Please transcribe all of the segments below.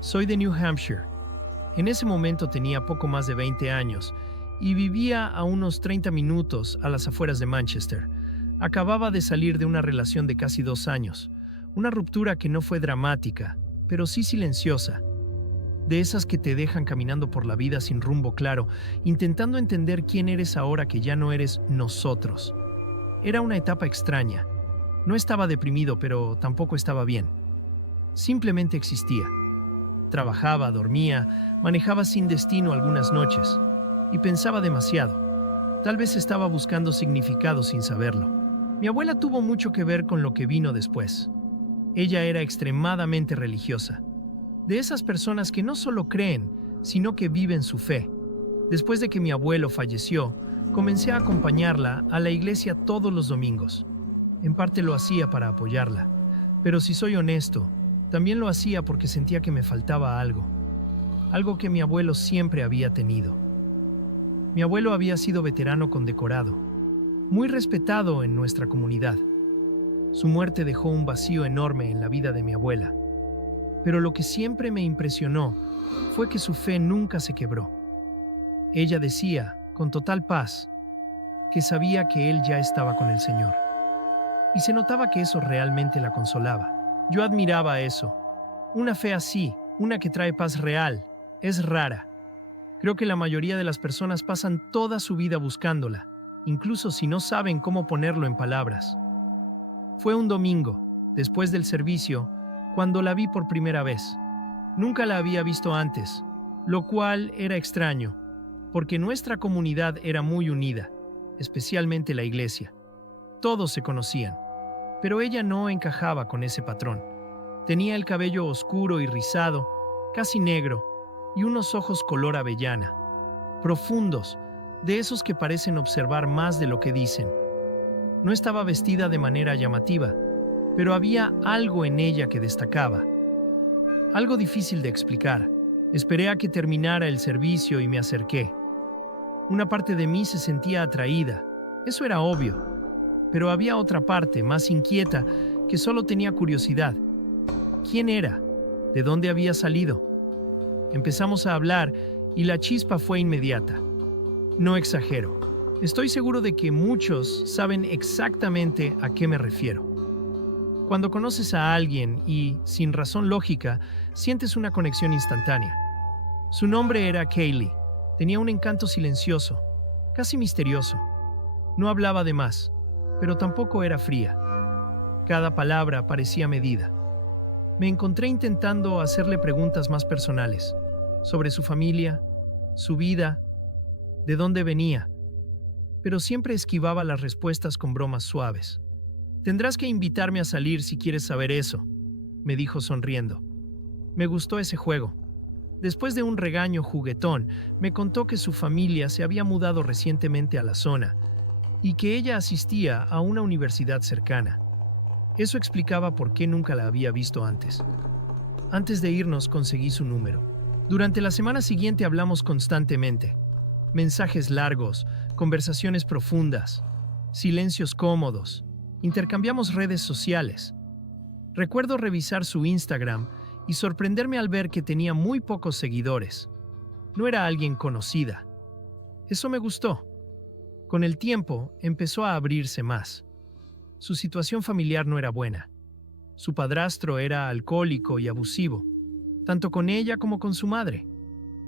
Soy de New Hampshire. En ese momento tenía poco más de 20 años y vivía a unos 30 minutos a las afueras de Manchester. Acababa de salir de una relación de casi 2 años, una ruptura que no fue dramática, pero sí silenciosa. De esas que te dejan caminando por la vida sin rumbo claro, intentando entender quién eres ahora que ya no eres nosotros. Era una etapa extraña. No estaba deprimido, pero tampoco estaba bien. Simplemente existía. Trabajaba, dormía, manejaba sin destino algunas noches y pensaba demasiado. Tal vez estaba buscando significado sin saberlo. Mi abuela tuvo mucho que ver con lo que vino después. Ella era extremadamente religiosa. De esas personas que no solo creen, sino que viven su fe. Después de que mi abuelo falleció, comencé a acompañarla a la iglesia todos los domingos. En parte lo hacía para apoyarla, pero si soy honesto, también lo hacía porque sentía que me faltaba algo que mi abuelo siempre había tenido. Mi abuelo había sido veterano condecorado, muy respetado en nuestra comunidad. Su muerte dejó un vacío enorme en la vida de mi abuela. Pero lo que siempre me impresionó fue que su fe nunca se quebró. Ella decía, con total paz, que sabía que él ya estaba con el Señor. Y se notaba que eso realmente la consolaba. Yo admiraba eso. Una fe así, una que trae paz real, es rara. Creo que la mayoría de las personas pasan toda su vida buscándola, incluso si no saben cómo ponerlo en palabras. Fue un domingo, después del servicio, cuando la vi por primera vez. Nunca la había visto antes, lo cual era extraño, porque nuestra comunidad era muy unida, especialmente la iglesia. Todos se conocían, pero ella no encajaba con ese patrón. Tenía el cabello oscuro y rizado, casi negro, y unos ojos color avellana, profundos, de esos que parecen observar más de lo que dicen. No estaba vestida de manera llamativa, pero había algo en ella que destacaba. Algo difícil de explicar. Esperé a que terminara el servicio y me acerqué. Una parte de mí se sentía atraída, eso era obvio, pero había otra parte, más inquieta, que solo tenía curiosidad. ¿Quién era? ¿De dónde había salido? Empezamos a hablar y la chispa fue inmediata. No exagero. Estoy seguro de que muchos saben exactamente a qué me refiero. Cuando conoces a alguien y, sin razón lógica, sientes una conexión instantánea. Su nombre era Kaylee. Tenía un encanto silencioso, casi misterioso. No hablaba de más, pero tampoco era fría. Cada palabra parecía medida. Me encontré intentando hacerle preguntas más personales, sobre su familia, su vida, de dónde venía, pero siempre esquivaba las respuestas con bromas suaves. «Tendrás que invitarme a salir si quieres saber eso», me dijo sonriendo. Me gustó ese juego. Después de un regaño juguetón, me contó que su familia se había mudado recientemente a la zona y que ella asistía a una universidad cercana. Eso explicaba por qué nunca la había visto antes. Antes de irnos conseguí su número. Durante la semana siguiente hablamos constantemente. Mensajes largos, conversaciones profundas, silencios cómodos. Intercambiamos redes sociales. Recuerdo revisar su Instagram y sorprenderme al ver que tenía muy pocos seguidores. No era alguien conocida. Eso me gustó. Con el tiempo, empezó a abrirse más. Su situación familiar no era buena. Su padrastro era alcohólico y abusivo, tanto con ella como con su madre.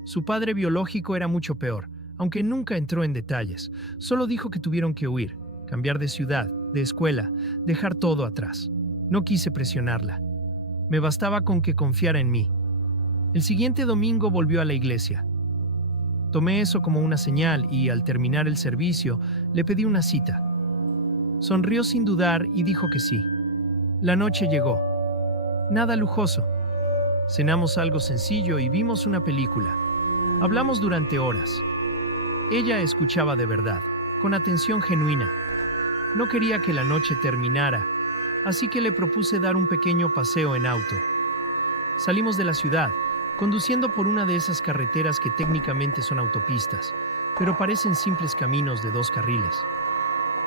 Su padre biológico era mucho peor, aunque nunca entró en detalles. Solo dijo que tuvieron que huir, cambiar de ciudad, de escuela, dejar todo atrás. No quise presionarla. Me bastaba con que confiara en mí. El siguiente domingo volvió a la iglesia. Tomé eso como una señal y, al terminar el servicio, le pedí una cita. Sonrió sin dudar y dijo que sí. La noche llegó. Nada lujoso. Cenamos algo sencillo y vimos una película. Hablamos durante horas. Ella escuchaba de verdad, con atención genuina. No quería que la noche terminara, así que le propuse dar un pequeño paseo en auto. Salimos de la ciudad, conduciendo por una de esas carreteras que técnicamente son autopistas, pero parecen simples caminos de 2 carriles.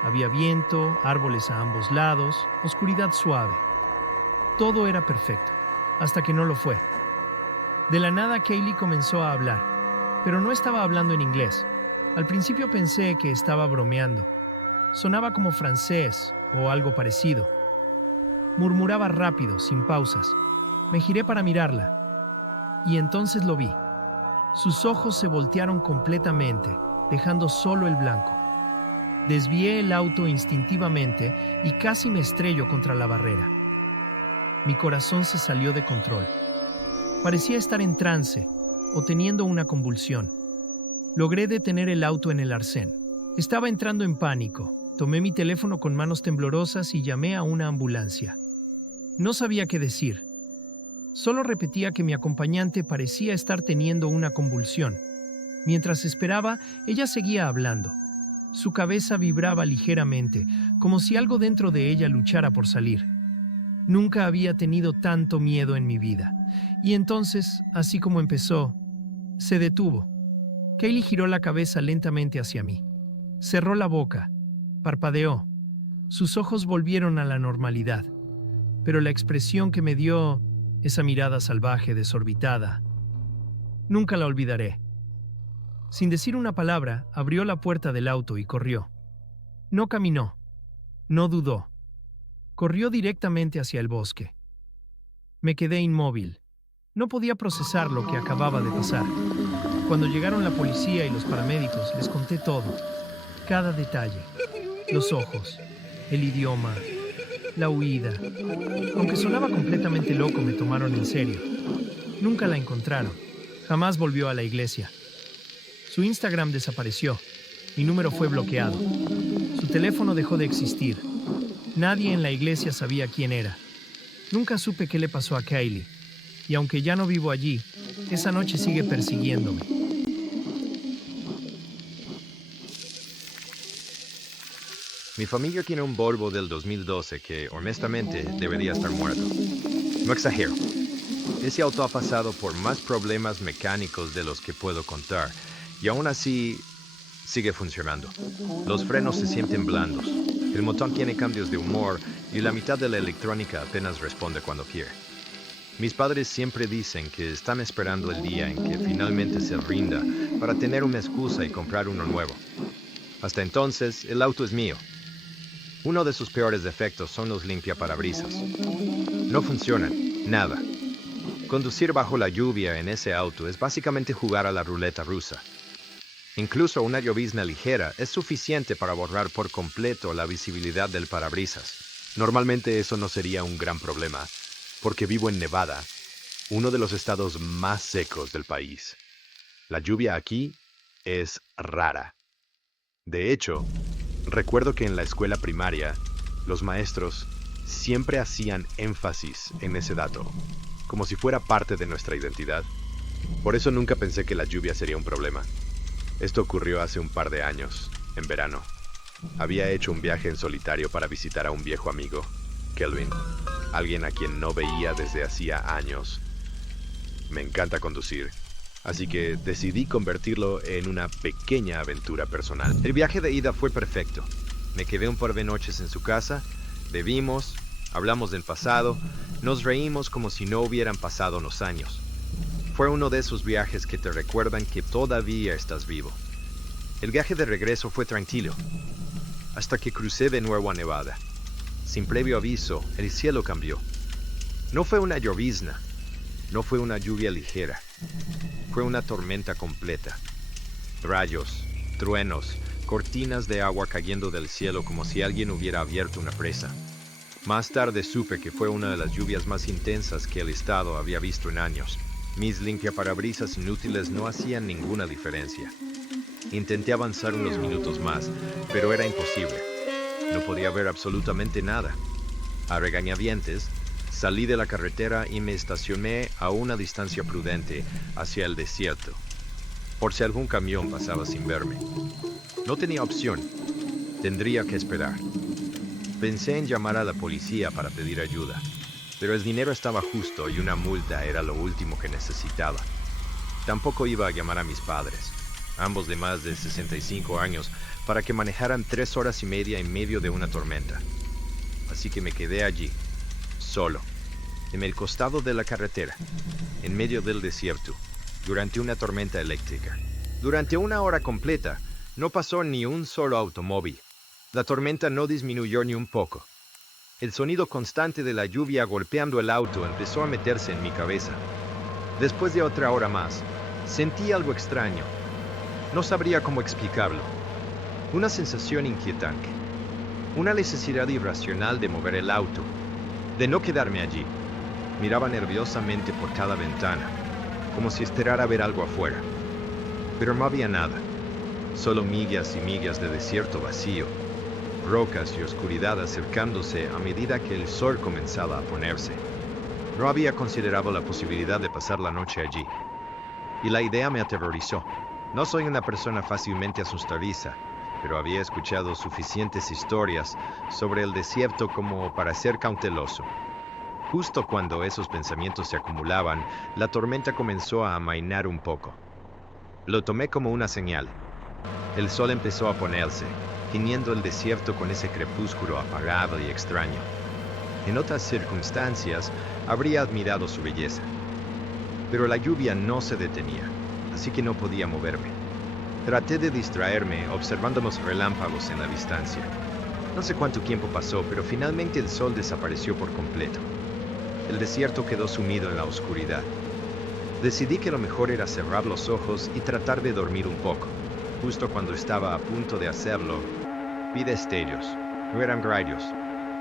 Había viento, árboles a ambos lados, oscuridad suave. Todo era perfecto, hasta que no lo fue. De la nada, Kaylee comenzó a hablar, pero no estaba hablando en inglés. Al principio pensé que estaba bromeando. Sonaba como francés o algo parecido. Murmuraba rápido, sin pausas. Me giré para mirarla, y entonces lo vi. Sus ojos se voltearon completamente, dejando solo el blanco. Desvié el auto instintivamente y casi me estrello contra la barrera. Mi corazón se salió de control. Parecía estar en trance o teniendo una convulsión. Logré detener el auto en el arcén. Estaba entrando en pánico. Tomé mi teléfono con manos temblorosas y llamé a una ambulancia. No sabía qué decir. Solo repetía que mi acompañante parecía estar teniendo una convulsión. Mientras esperaba, ella seguía hablando. Su cabeza vibraba ligeramente, como si algo dentro de ella luchara por salir. Nunca había tenido tanto miedo en mi vida. Y entonces, así como empezó, se detuvo. Kaylee giró la cabeza lentamente hacia mí. Cerró la boca. Parpadeó. Sus ojos volvieron a la normalidad. Pero la expresión que me dio, esa mirada salvaje, desorbitada, nunca la olvidaré. Sin decir una palabra, abrió la puerta del auto y corrió. No caminó. No dudó. Corrió directamente hacia el bosque. Me quedé inmóvil. No podía procesar lo que acababa de pasar. Cuando llegaron la policía y los paramédicos, les conté todo. Cada detalle. Los ojos, el idioma, la huida. Aunque sonaba completamente loco, me tomaron en serio. Nunca la encontraron. Jamás volvió a la iglesia. Su Instagram desapareció. Mi número fue bloqueado. Su teléfono dejó de existir. Nadie en la iglesia sabía quién era. Nunca supe qué le pasó a Kaylee. Y aunque ya no vivo allí, esa noche sigue persiguiéndome. Mi familia tiene un Volvo del 2012 que, honestamente, debería estar muerto. No exagero. Ese auto ha pasado por más problemas mecánicos de los que puedo contar, y aún así sigue funcionando. Los frenos se sienten blandos, el motor tiene cambios de humor y la mitad de la electrónica apenas responde cuando quiere. Mis padres siempre dicen que están esperando el día en que finalmente se rinda para tener una excusa y comprar uno nuevo. Hasta entonces, el auto es mío. Uno de sus peores defectos son los limpiaparabrisas. No funcionan, nada. Conducir bajo la lluvia en ese auto es básicamente jugar a la ruleta rusa. Incluso una llovizna ligera es suficiente para borrar por completo la visibilidad del parabrisas. Normalmente eso no sería un gran problema, porque vivo en Nevada, uno de los estados más secos del país. La lluvia aquí es rara. De hecho, recuerdo que en la escuela primaria, los maestros siempre hacían énfasis en ese dato, como si fuera parte de nuestra identidad. Por eso nunca pensé que la lluvia sería un problema. Esto ocurrió hace un par de años, en verano. Había hecho un viaje en solitario para visitar a un viejo amigo, Kelvin, alguien a quien no veía desde hacía años. Me encanta conducir, así que decidí convertirlo en una pequeña aventura personal. El viaje de ida fue perfecto. Me quedé un par de noches en su casa, bebimos, hablamos del pasado, nos reímos como si no hubieran pasado los años. Fue uno de esos viajes que te recuerdan que todavía estás vivo. El viaje de regreso fue tranquilo, hasta que crucé de nuevo a Nevada. Sin previo aviso, el cielo cambió. No fue una llovizna, no fue una lluvia ligera, fue una tormenta completa. Rayos, truenos, cortinas de agua cayendo del cielo como si alguien hubiera abierto una presa. Más tarde supe que fue una de las lluvias más intensas que el estado había visto en años. Mis limpiaparabrisas inútiles no hacían ninguna diferencia. Intenté avanzar unos minutos más, pero era imposible. No podía ver absolutamente nada. A regañadientes, salí de la carretera y me estacioné a una distancia prudente hacia el desierto, por si algún camión pasaba sin verme. No tenía opción. Tendría que esperar. Pensé en llamar a la policía para pedir ayuda, pero el dinero estaba justo y una multa era lo último que necesitaba. Tampoco iba a llamar a mis padres, ambos de más de 65 años, para que manejaran 3 horas y media en medio de una tormenta. Así que me quedé allí, solo, en el costado de la carretera, en medio del desierto, durante una tormenta eléctrica. Durante una hora completa, no pasó ni un solo automóvil. La tormenta no disminuyó ni un poco. El sonido constante de la lluvia golpeando el auto empezó a meterse en mi cabeza. Después de otra hora más, sentí algo extraño. No sabría cómo explicarlo. Una sensación inquietante. Una necesidad irracional de mover el auto, de no quedarme allí. Miraba nerviosamente por cada ventana, como si esperara ver algo afuera. Pero no había nada. Solo millas y millas de desierto vacío, rocas y oscuridad acercándose a medida que el sol comenzaba a ponerse. No había considerado la posibilidad de pasar la noche allí, y la idea me aterrorizó. No soy una persona fácilmente asustadiza, pero había escuchado suficientes historias sobre el desierto como para ser cauteloso. Justo cuando esos pensamientos se acumulaban, la tormenta comenzó a amainar un poco. Lo tomé como una señal. El sol empezó a ponerse, tiñendo el desierto con ese crepúsculo apagado y extraño. En otras circunstancias, habría admirado su belleza. Pero la lluvia no se detenía, así que no podía moverme. Traté de distraerme observando los relámpagos en la distancia. No sé cuánto tiempo pasó, pero finalmente el sol desapareció por completo. El desierto quedó sumido en la oscuridad. Decidí que lo mejor era cerrar los ojos y tratar de dormir un poco. Justo cuando estaba a punto de hacerlo, vi destellos. No eran rayos,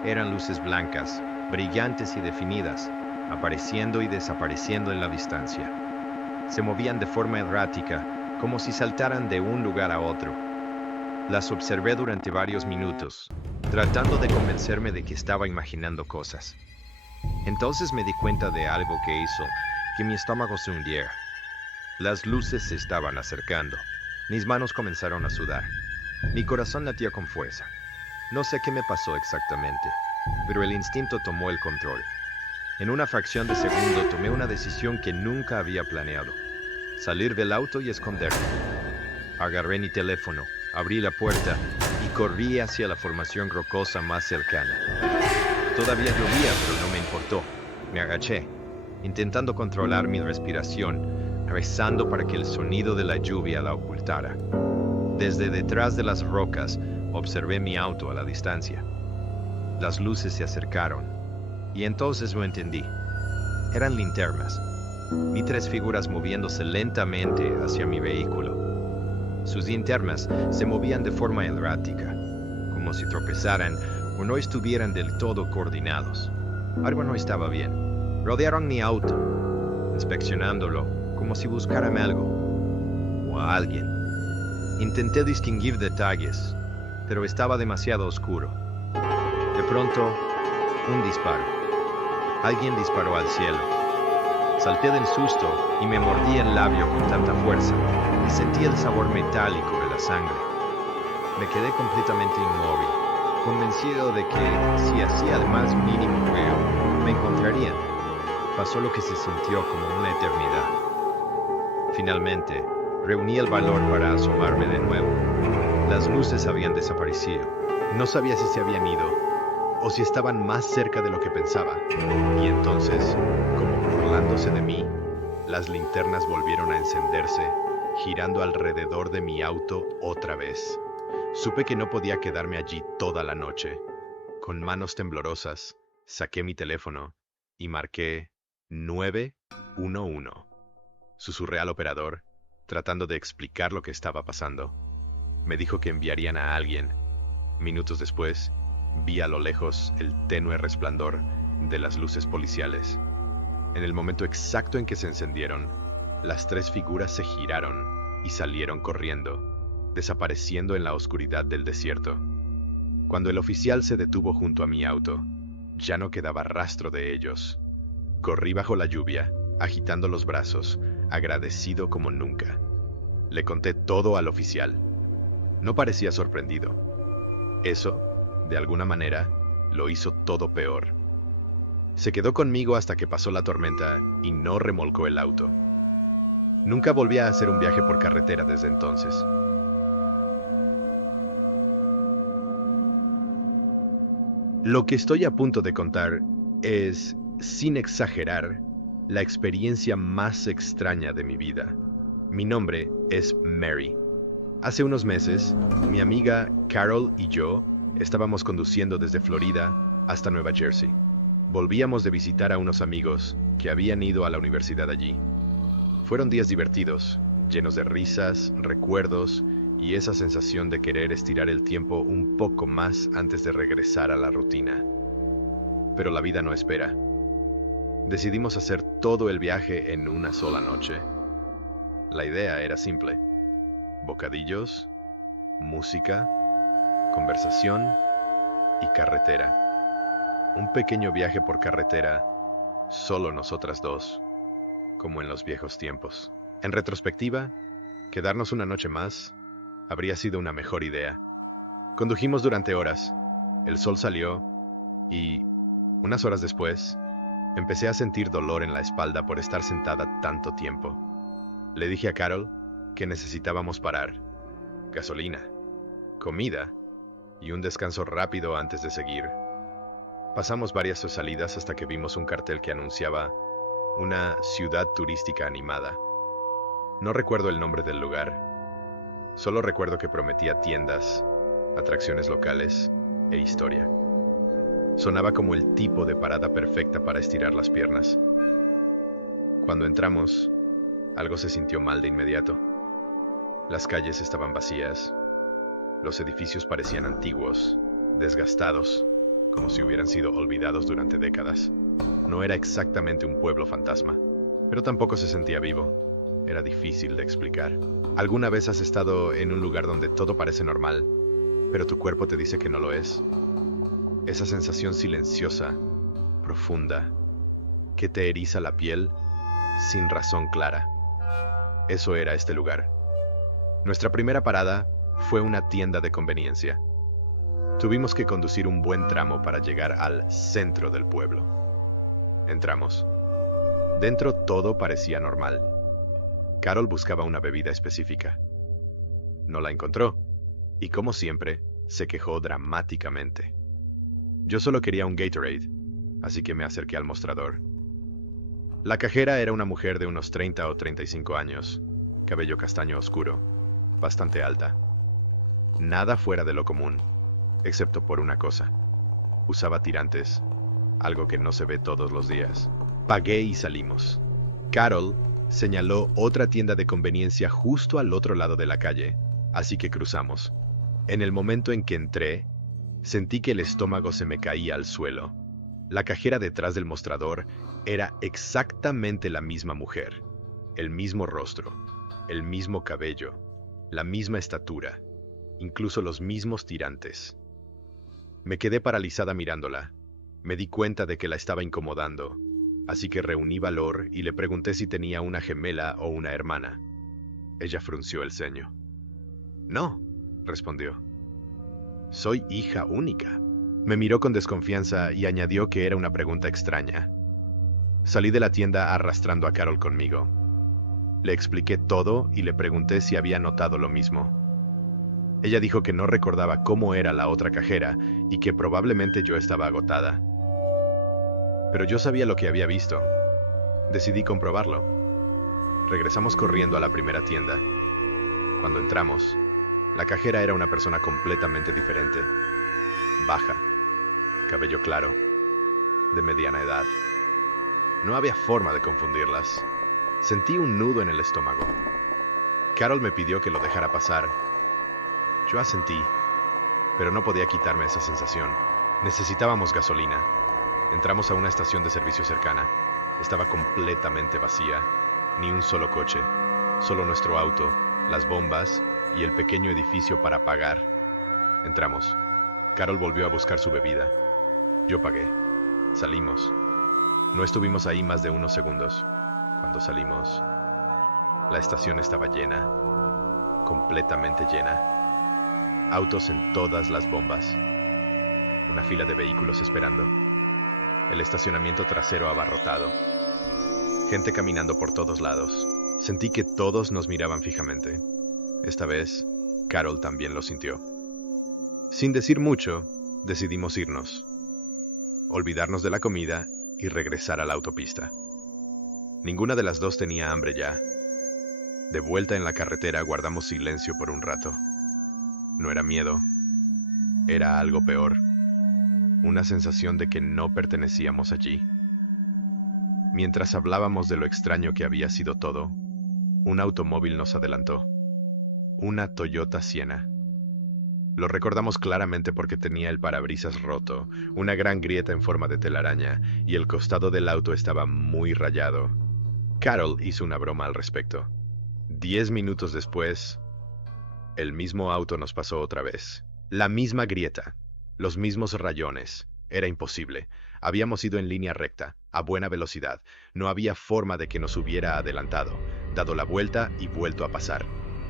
eran luces blancas, brillantes y definidas, apareciendo y desapareciendo en la distancia. Se movían de forma errática, como si saltaran de un lugar a otro. Las observé durante varios minutos, tratando de convencerme de que estaba imaginando cosas. Entonces me di cuenta de algo que hizo que mi estómago se hundiera. Las luces se estaban acercando. Mis manos comenzaron a sudar. Mi corazón latía con fuerza. No sé qué me pasó exactamente, pero el instinto tomó el control. En una fracción de segundo tomé una decisión que nunca había planeado: salir del auto y esconderme. Agarré mi teléfono, abrí la puerta y corrí hacia la formación rocosa más cercana. Todavía llovía, pero no me importó. Me agaché, intentando controlar mi respiración, rezando para que el sonido de la lluvia la ocultara. Desde detrás de las rocas, observé mi auto a la distancia. Las luces se acercaron, y entonces lo entendí. Eran linternas. Vi 3 figuras moviéndose lentamente hacia mi vehículo. Sus linternas se movían de forma errática, como si tropezaran o no estuvieran del todo coordinados. Algo no estaba bien. Rodearon mi auto, inspeccionándolo, como si buscaran algo o a alguien. Intenté distinguir detalles, pero estaba demasiado oscuro. De pronto, un disparo. Alguien disparó al cielo. Salté del susto y me mordí el labio con tanta fuerza que sentí el sabor metálico de la sangre. Me quedé completamente inmóvil, convencido de que si hacía el más mínimo ruido, me encontrarían. Pasó lo que se sintió como una eternidad. Finalmente, reuní el valor para asomarme de nuevo. Las luces habían desaparecido. No sabía si se habían ido o si estaban más cerca de lo que pensaba. Y entonces, como burlándose de mí, las linternas volvieron a encenderse, girando alrededor de mi auto otra vez. Supe que no podía quedarme allí toda la noche. Con manos temblorosas, saqué mi teléfono y marqué 911. Susurré al operador, tratando de explicar lo que estaba pasando. Me dijo que enviarían a alguien. Minutos después, vi a lo lejos el tenue resplandor de las luces policiales. En el momento exacto en que se encendieron, las 3 figuras se giraron y salieron corriendo, desapareciendo en la oscuridad del desierto. Cuando el oficial se detuvo junto a mi auto, ya no quedaba rastro de ellos. Corrí bajo la lluvia, agitando los brazos, agradecido como nunca. Le conté todo al oficial. No parecía sorprendido. Eso, de alguna manera, lo hizo todo peor. Se quedó conmigo hasta que pasó la tormenta y no remolcó el auto. Nunca volví a hacer un viaje por carretera desde entonces. Lo que estoy a punto de contar es sin exagerar, la experiencia más extraña de mi vida. Mi nombre es Mary. Hace unos meses, mi amiga Carol y yo estábamos conduciendo desde Florida hasta Nueva Jersey. Volvíamos de visitar a unos amigos que habían ido a la universidad allí. Fueron días divertidos, llenos de risas, recuerdos y esa sensación de querer estirar el tiempo un poco más antes de regresar a la rutina. Pero la vida no espera. Decidimos hacer todo el viaje en una sola noche. La idea era simple: bocadillos, música, conversación y carretera. Un pequeño viaje por carretera, solo nosotras dos, como en los viejos tiempos. En retrospectiva, quedarnos una noche más habría sido una mejor idea. Condujimos durante horas, el sol salió y, unas horas después, empecé a sentir dolor en la espalda por estar sentada tanto tiempo. Le dije a Carol que necesitábamos parar, gasolina, comida y un descanso rápido antes de seguir. Pasamos varias salidas hasta que vimos un cartel que anunciaba una ciudad turística animada. No recuerdo el nombre del lugar, solo recuerdo que prometía tiendas, atracciones locales e historia. Sonaba como el tipo de parada perfecta para estirar las piernas. Cuando entramos, algo se sintió mal de inmediato. Las calles estaban vacías. Los edificios parecían antiguos, desgastados, como si hubieran sido olvidados durante décadas. No era exactamente un pueblo fantasma, pero tampoco se sentía vivo. Era difícil de explicar. ¿Alguna vez has estado en un lugar donde todo parece normal, pero tu cuerpo te dice que no lo es? Esa sensación silenciosa, profunda, que te eriza la piel sin razón clara. Eso era este lugar. Nuestra primera parada fue una tienda de conveniencia. Tuvimos que conducir un buen tramo para llegar al centro del pueblo. Entramos. Dentro todo parecía normal. Carol buscaba una bebida específica. No la encontró, y como siempre, se quejó dramáticamente. Yo solo quería un Gatorade, así que me acerqué al mostrador. La cajera era una mujer de unos 30 o 35 años, cabello castaño oscuro, bastante alta. Nada fuera de lo común, excepto por una cosa. Usaba tirantes, algo que no se ve todos los días. Pagué y salimos. Carol señaló otra tienda de conveniencia justo al otro lado de la calle, así que cruzamos. En el momento en que entré, sentí que el estómago se me caía al suelo. La cajera detrás del mostrador era exactamente la misma mujer, el mismo rostro, el mismo cabello, la misma estatura, incluso los mismos tirantes. Me quedé paralizada mirándola. Me di cuenta de que la estaba incomodando, así que reuní valor y le pregunté si tenía una gemela o una hermana. Ella frunció el ceño. No, respondió. Soy hija única. Me miró con desconfianza y añadió que era una pregunta extraña. Salí de la tienda arrastrando a Carol conmigo. Le expliqué todo y le pregunté si había notado lo mismo. Ella dijo que no recordaba cómo era la otra cajera y que probablemente yo estaba agotada. Pero yo sabía lo que había visto. Decidí comprobarlo. Regresamos corriendo a la primera tienda. Cuando entramos, la cajera era una persona completamente diferente. Baja, cabello claro, de mediana edad. No había forma de confundirlas. Sentí un nudo en el estómago. Carol me pidió que lo dejara pasar. Yo asentí, pero no podía quitarme esa sensación. Necesitábamos gasolina. Entramos a una estación de servicio cercana. Estaba completamente vacía. Ni un solo coche. Solo nuestro auto, las bombas y el pequeño edificio para pagar. Entramos. Carol volvió a buscar su bebida. Yo pagué. Salimos. No estuvimos ahí más de unos segundos. Cuando salimos, la estación estaba llena. Completamente llena. Autos en todas las bombas. Una fila de vehículos esperando. El estacionamiento trasero abarrotado. Gente caminando por todos lados. Sentí que todos nos miraban fijamente. Esta vez, Carol también lo sintió. Sin decir mucho, decidimos irnos. Olvidarnos de la comida y regresar a la autopista. Ninguna de las dos tenía hambre ya. De vuelta en la carretera guardamos silencio por un rato. No era miedo, era algo peor, una sensación de que no pertenecíamos allí. Mientras hablábamos de lo extraño que había sido todo, un automóvil nos adelantó. Una Toyota Sienna. Lo recordamos claramente porque tenía el parabrisas roto, una gran grieta en forma de telaraña, y el costado del auto estaba muy rayado. Carol hizo una broma al respecto. 10 minutos después, el mismo auto nos pasó otra vez. La misma grieta, los mismos rayones. Era imposible. Habíamos ido en línea recta, a buena velocidad. No había forma de que nos hubiera adelantado, dado la vuelta y vuelto a pasar.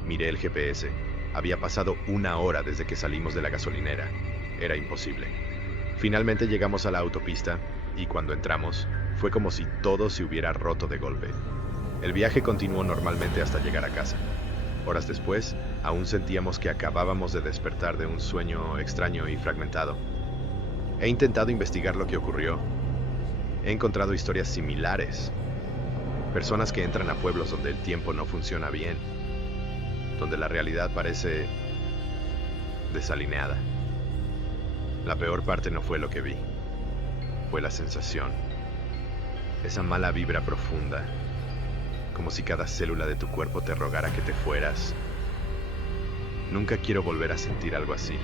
Miré el GPS. Había pasado 1 hora desde que salimos de la gasolinera. Era imposible. Finalmente llegamos a la autopista y cuando entramos, fue como si todo se hubiera roto de golpe. El viaje continuó normalmente hasta llegar a casa. Horas después, aún sentíamos que acabábamos de despertar de un sueño extraño y fragmentado. He intentado investigar lo que ocurrió. He encontrado historias similares. Personas que entran a pueblos donde el tiempo no funciona bien, donde la realidad parece desalineada. La peor parte no fue lo que vi, fue la sensación. Esa mala vibra profunda, como si cada célula de tu cuerpo te rogara que te fueras. Nunca quiero volver a sentir algo así.